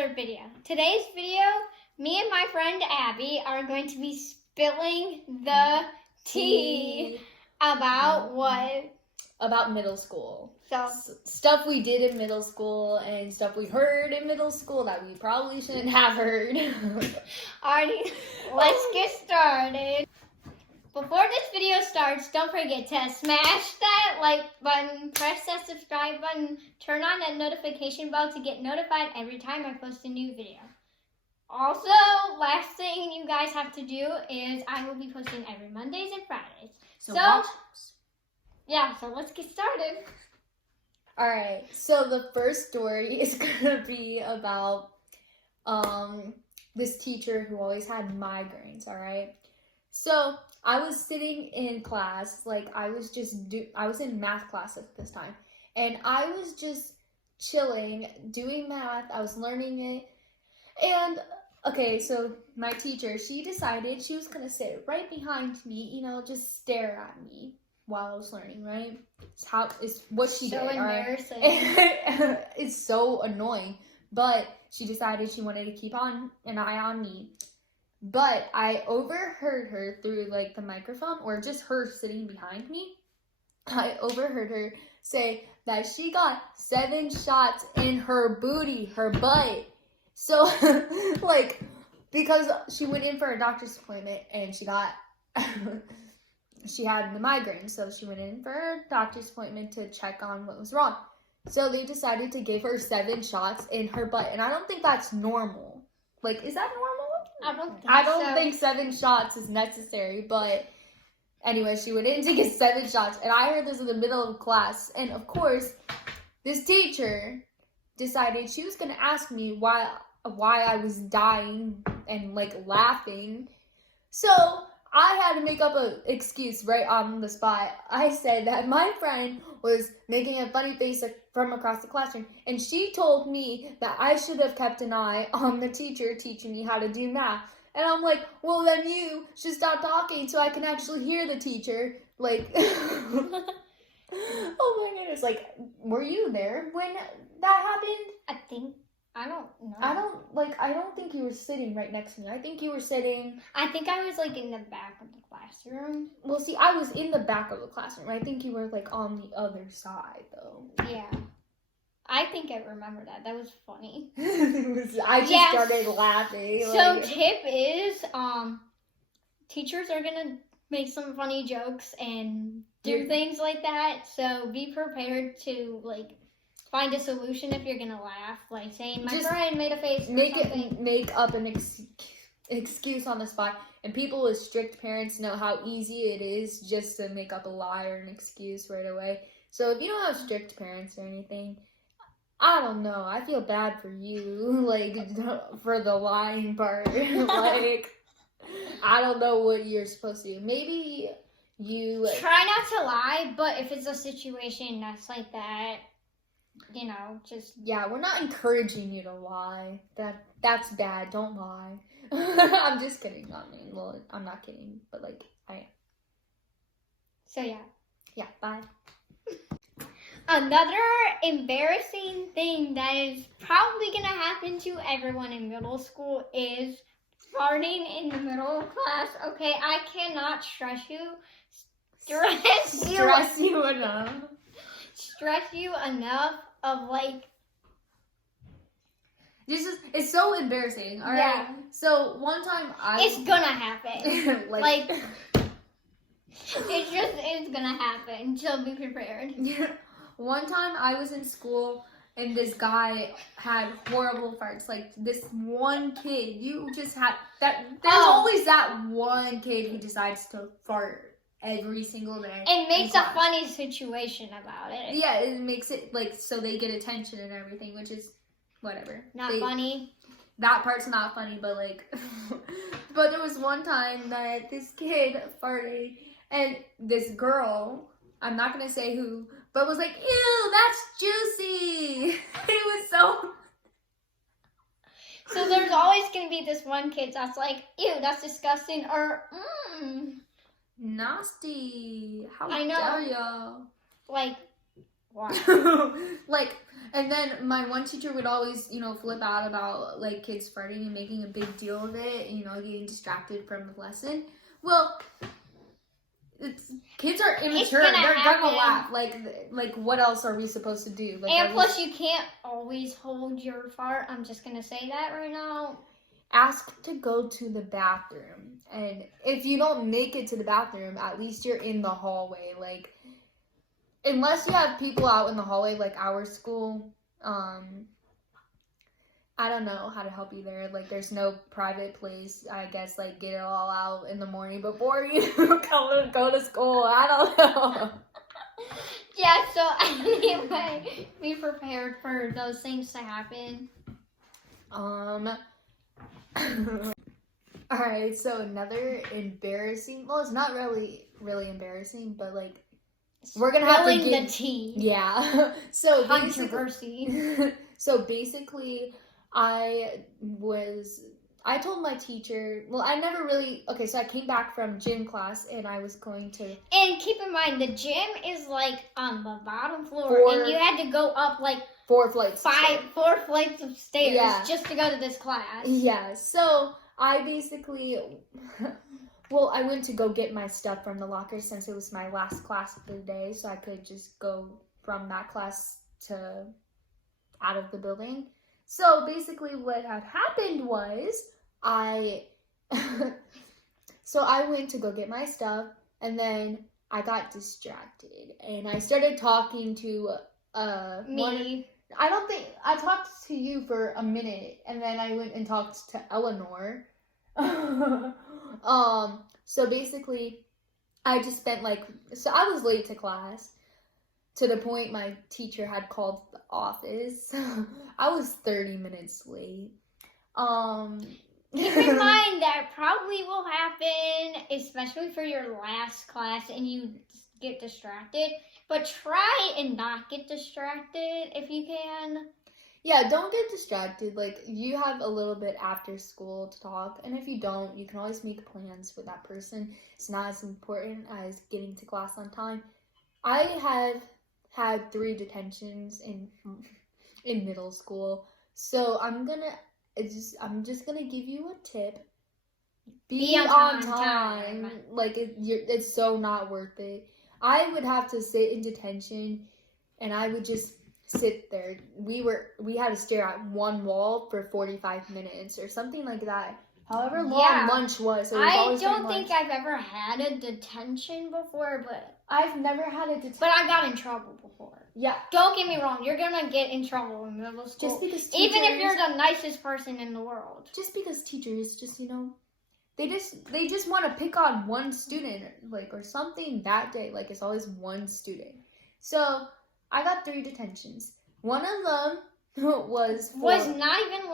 another video. Today's video, me and my friend Abby are going to be spilling the tea about what? About middle school. So stuff we did in middle school and stuff we heard in middle school that we probably shouldn't have heard. Alrighty, let's get started. Before this video starts, don't forget to smash that like button, press that subscribe button, turn on that notification bell to get notified every time I post a new video. Also, last thing you guys have to do is I will be posting every Mondays and Fridays. So let's get started. Alright, so the first story is gonna be about this teacher who always had migraines, alright? So I was sitting in class, I was in math class at this time, and I was just chilling, doing math, I was learning it, and okay, so my teacher, she decided she was gonna sit right behind me, just stare at me while I was learning, right? It's what she did. So embarrassing. Right? It's so annoying, but she decided she wanted to keep an eye on me. But I overheard her through the microphone, or just her sitting behind me. I overheard her say that she got 7 shots in her booty, her butt. So, because she went in for a doctor's appointment and she got, she had the migraine. So she went in for a doctor's appointment to check on what was wrong. So they decided to give her 7 shots in her butt. And I don't think that's normal. Is that normal? I don't think 7 shots is necessary, but anyway, she went in to get 7 shots, and I heard this in the middle of class, and of course, this teacher decided she was going to ask me why I was dying and, laughing, so I had to make up an excuse right on the spot. I said that my friend was making a funny face from across the classroom, and she told me that I should have kept an eye on the teacher teaching me how to do math. And I'm like, well, then you should stop talking so I can actually hear the teacher. Oh my goodness. Were you there when that happened? I don't know. I don't think you were sitting right next to me. I think you were sitting... I think I was, in the back of the classroom. Well, see, I was in the back of the classroom. I think you were, on the other side, though. Yeah. I think I remember that. That was funny. I just started laughing. So, tip is, teachers are going to make some funny jokes and do things like that. So, be prepared to, find a solution if you're gonna laugh, saying my friend made a face. Make up an excuse on the spot, and people with strict parents know how easy it is just to make up a lie or an excuse right away. So if you don't have strict parents or anything, I don't know. I feel bad for you, for the lying part. I don't know what you're supposed to do. Maybe you try not to lie, but if it's a situation that's like that. Yeah, we're not encouraging you to lie. That's bad. Don't lie. I'm just kidding. I'm not kidding, but I am. So yeah. Yeah, bye. Another embarrassing thing that is probably gonna happen to everyone in middle school is farting in the middle of class. Okay, I cannot stress you enough of it's so embarrassing. All right. Yeah. So one time it's gonna happen. It just is gonna happen. So be prepared. One time I was in school and this guy had horrible farts. This one kid, you just had that. There's always that one kid who decides to fart every single day. It makes a funny situation about it. Yeah, it makes it so they get attention and everything, which is whatever. Not funny. That part's not funny, but but there was one time that this kid farted and this girl, I'm not gonna say who, but was like, ew, that's juicy. It was so... So there's always gonna be this one kid that's like, ew, that's disgusting, or nasty. How I know. dare y'all? Wow. Like, and then my one teacher would always, flip out about, like, kids farting and making a big deal of it, getting distracted from the lesson. Well, kids are immature. They're gonna laugh. Like, what else are we supposed to do? Like, and plus, you can't always hold your fart. I'm just gonna say that right now. Ask to go to the bathroom, and if you don't make it to the bathroom, at least you're in the hallway. Like, unless you have people out in the hallway, like our school, I don't know how to help you there. Like, there's no private place. I guess, like, get it all out in the morning before you go to school. I don't know. Yeah, so anyway, be prepared for those things to happen. Alright, so another embarrassing, well, it's not really embarrassing, but, like, we're gonna have to the tea. Yeah. So controversy. So basically, I told my teacher, well, I never really, okay, so I came back from gym class and I was going to. And keep in mind, the gym is like on the bottom floor and you had to go up like 4 flights. 4 flights of stairs, yeah, just to go to this class. Yeah, so I basically, well, I went to go get my stuff from the locker since it was my last class of the day, so I could just go from that class to out of the building. So basically what had happened was so I went to go get my stuff and then I got distracted and I started talking to me. I talked to you for a minute and then I went and talked to Eleanor. So basically I just spent so I was late to class to the point my teacher had called the office. I was 30 minutes late. Keep in mind that probably will happen, especially for your last class and you get distracted. But try and not get distracted if you can. Yeah, don't get distracted. Like, you have a little bit after school to talk. And if you don't, you can always make plans with that person. It's not as important as getting to class on time. I have had 3 detentions in middle school. So I'm just gonna give you a tip. Be on time. Like, it's so not worth it. I would have to sit in detention, and I would just sit there. We had to stare at one wall for 45 minutes or something like that. However long lunch was. I don't think I've ever had a detention before, but I've never had a detention. But I got in trouble before. Yeah. Don't get me wrong. You're gonna get in trouble in middle school. Just because teachers, even if you're the nicest person in the world. Just because teachers they just want to pick on one student, or something that day. Like, it's always one student. So I got 3 detentions. One of them was not even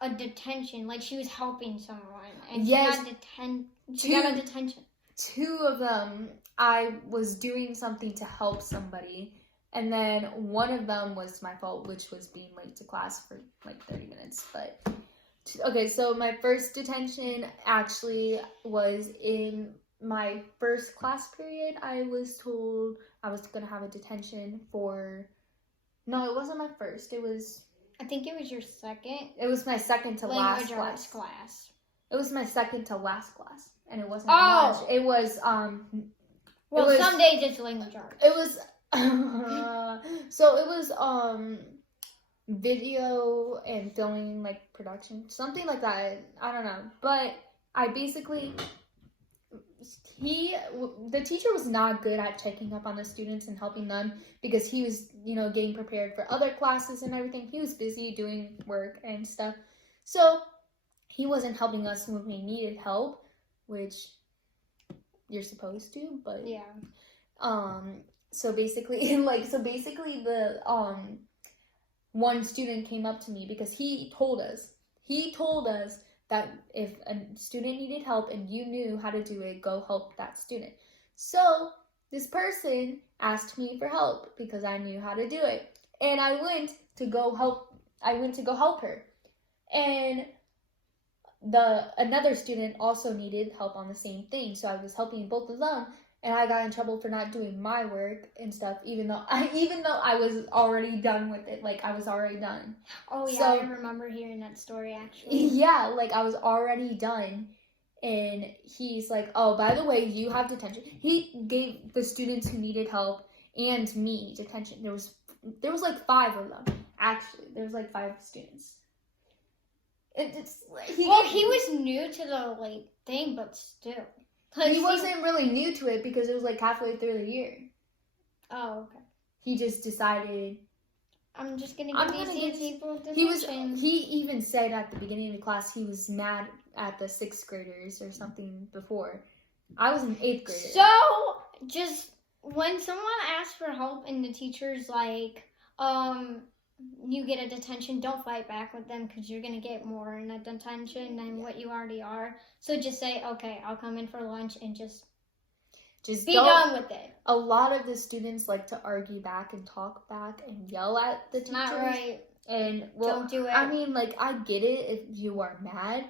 a detention. Like, she was helping someone, and she got a detention. 2 of them, I was doing something to help somebody, and then one of them was my fault, which was being late to class for 30 minutes. But okay, so my first detention actually was in my first class period. I was told I was gonna have a detention for. No, it wasn't my first. I think it was your second. It was my second to last class. It was my second to last class, and it wasn't much. It was Well, some days it's language arts. It was so it was video and filming, production, something like that. I don't know, but I basically. The teacher was not good at checking up on the students and helping them because he was, getting prepared for other classes and everything. He was busy doing work and stuff. So he wasn't helping us when we needed help, which you're supposed to, but yeah. So basically the one student came up to me because he told us that if a student needed help and you knew how to do it, go help that student. So this person asked me for help because I knew how to do it. And I went to go help her. And another student also needed help on the same thing. So I was helping both of them. and I got in trouble for not doing my work and stuff, even though I was already done with it. Like, I was already done. Oh, yeah, So, I remember hearing that story, actually. Yeah, like, I was already done. And he's like, oh, by the way, you have detention. He gave the students who needed help and me detention. There was like 5 of them. Actually, there was like 5 students. He was new to the, like, thing, but still. He wasn't really new to it because it was like halfway through the year. Oh, okay. He just decided, I'm just gonna give these people detention. He even said at the beginning of the class he was mad at the 6th graders or something before. I was an 8th grader. So, just when someone asks for help and the teacher's like, you get a detention, don't fight back with them because you're going to get more in a detention than what you already are. So just say, okay, I'll come in for lunch and just be done with it. A lot of the students like to argue back and talk back and yell at the teachers. Not right. And, don't do it. I mean, like, I get it if you are mad.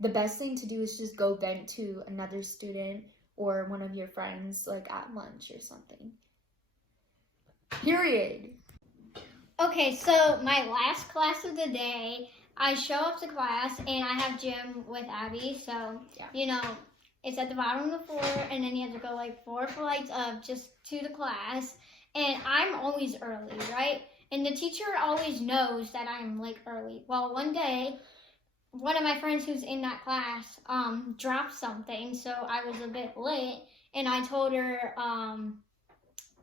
The best thing to do is just go vent to another student or one of your friends, like, at lunch or something. Period. Okay, so my last class of the day, I show up to class and I have gym with Abby. So, you know, it's at the bottom of the floor and then you have to go like 4 flights up just to the class. And I'm always early, right? And the teacher always knows that I'm like early. Well, one day, one of my friends who's in that class dropped something, so I was a bit late. And I told her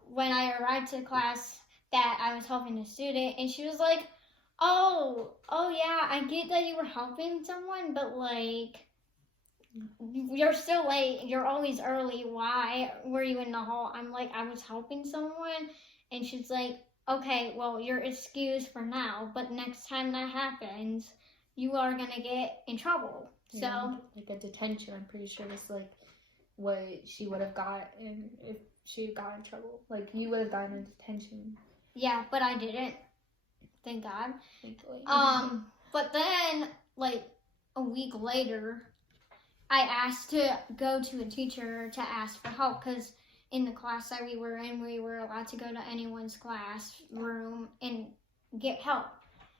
when I arrived to class that I was helping a student, and she was like, oh yeah, I get that you were helping someone, but like, you're still late, you're always early, why were you in the hall? I'm like, I was helping someone. And she's like, okay, well, you're excused for now, but next time that happens, you are gonna get in trouble. So, like a detention, I'm pretty sure is like what she would have got if she got in trouble. Like, you would have gotten a detention. Yeah, but I didn't. Thank God. Thankfully. But then, like, a week later, I asked to go to a teacher to ask for help because in the class that we were in, we were allowed to go to anyone's classroom and get help.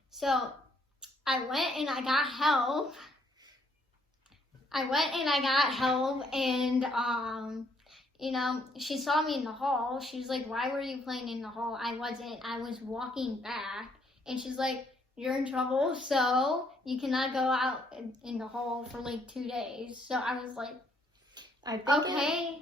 So I went and I got help. And you know, she saw me in the hall. She was like, why were you playing in the hall? I wasn't. I was walking back. And she's like, you're in trouble, so you cannot go out in the hall for like 2 days. So I was like, okay.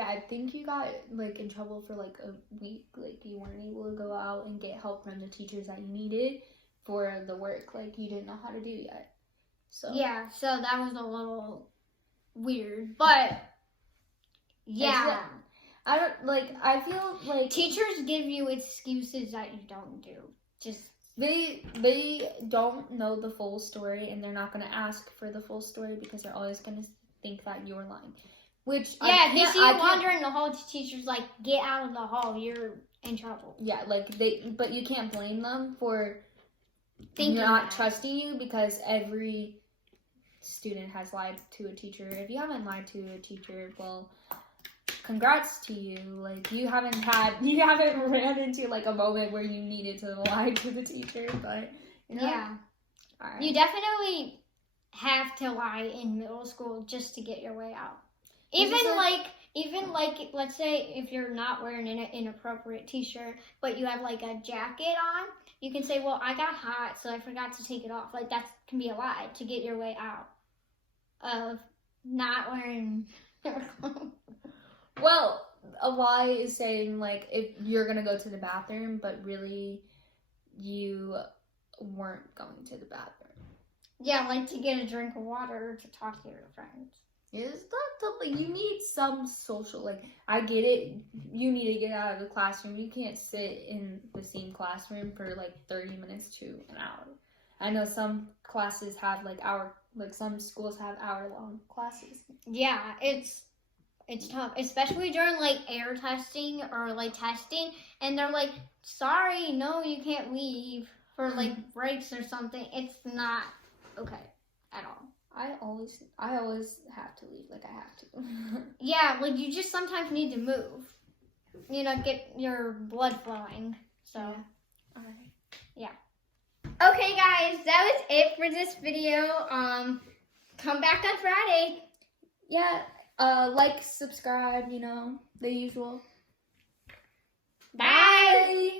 I think you got like in trouble for like a week. Like, you weren't able to go out and get help from the teachers that you needed for the work. Like, you didn't know how to do yet. So yeah, so that was a little weird, but yeah. I feel like teachers give you excuses that you don't do. Just they don't know the full story, and they're not going to ask for the full story because they're always going to think that you're lying. Which if they see you wandering the hall, the teacher's like, get out of the hall, you're in trouble. Yeah, like but you can't blame them for thinking not trusting you because every student has lied to a teacher. If you haven't lied to a teacher, well, congrats to you. Like, you haven't ran into like a moment where you needed to lie to the teacher, but you know. Yeah. All right. You definitely have to lie in middle school just to get your way out. Even like, let's say if you're not wearing an inappropriate t-shirt, but you have like a jacket on, you can say, well, I got hot, so I forgot to take it off. Like, that can be a lie to get your way out of not wearing your clothes. Well, a lie is saying, like, if you're going to go to the bathroom, but really you weren't going to the bathroom. Yeah, like to get a drink of water to talk to your friends. It's not something, you need some social, like, I get it, you need to get out of the classroom. You can't sit in the same classroom for, like, 30 minutes to an hour. I know some classes have, some schools have hour-long classes. Yeah, it's tough, especially during, like, air testing or, like, testing, and they're like, sorry, no, you can't leave for, like, breaks or something. It's not okay at all. I always have to leave. Like, I have to. Yeah, like you just sometimes need to move. You know, get your blood flowing. So, Yeah. Alright. Yeah. Okay, guys, that was it for this video. Come back on Friday. Yeah. Like, subscribe, you know, the usual. Bye. Bye.